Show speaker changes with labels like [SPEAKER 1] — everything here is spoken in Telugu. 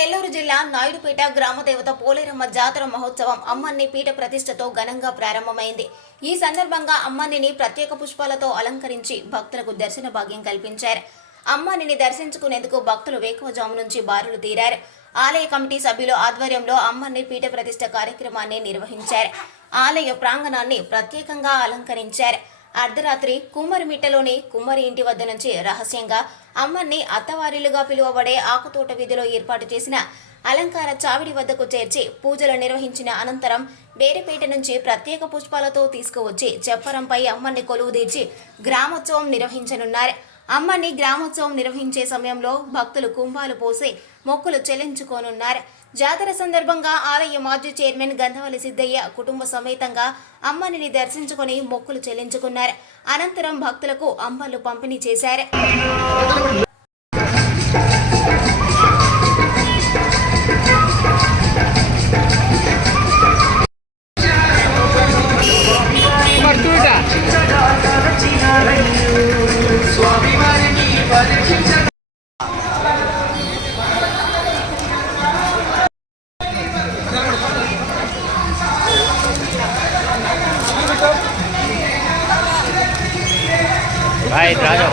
[SPEAKER 1] నాయుడుపేట గ్రామదేవత పోలేరమ్మ జాతర మహోత్సవం అమ్మన్ని పీఠ ప్రతిష్టతో ఘనంగా ప్రారంభమైంది. ఈ సందర్భంగా అమ్మనిని ప్రత్యేక పుష్పాలతో అలంకరించి భక్తులకు దర్శన భాగ్యం కల్పించారు. అమ్మనిని దర్శించుకునేందుకు భక్తులు వేకువజాము నుంచి బారులు తీరారు. ఆలయ కమిటీ సభ్యులు ఆధ్వర్యంలో అమ్మన్ని పీఠ ప్రతిష్ట కార్యక్రమాన్ని నిర్వహించారు. ఆలయ ప్రాంగణాన్ని ప్రత్యేకంగా అలంకరించారు. అర్ధరాత్రి కుమ్మరిమిట్టలోని కుమ్మరి ఇంటి వద్ద నుంచి రహస్యంగా అమ్మని అత్తవారిలుగా పిలువబడే ఆకుతోట వీధిలో ఏర్పాటు చేసిన అలంకార చావిడి వద్దకు చేర్చి పూజలు నిర్వహించిన అనంతరం బేరిపేట నుంచి ప్రత్యేక పుష్పాలతో తీసుకువచ్చి చెప్పరంపై అమ్మని కొలువు తీర్చి గ్రామోత్సవం నిర్వహించనున్నారు. అమ్మని గ్రామోత్సవం నిర్వహించే సమయంలో భక్తులు కుంభాలు పోసి మొక్కులు చెల్లించుకోనున్నారు. జాతర సందర్భంగా ఆలయ మాజీ చైర్మన్ గంధవల్లి సిద్ధయ్య కుటుంబ సమేతంగా అమ్మనిని దర్శించుకొని మొక్కులు చెల్లించుకున్నారు. అనంతరం భక్తులకు అంబలు పంపిణీ చేశారు.
[SPEAKER 2] ભાઈ રાજા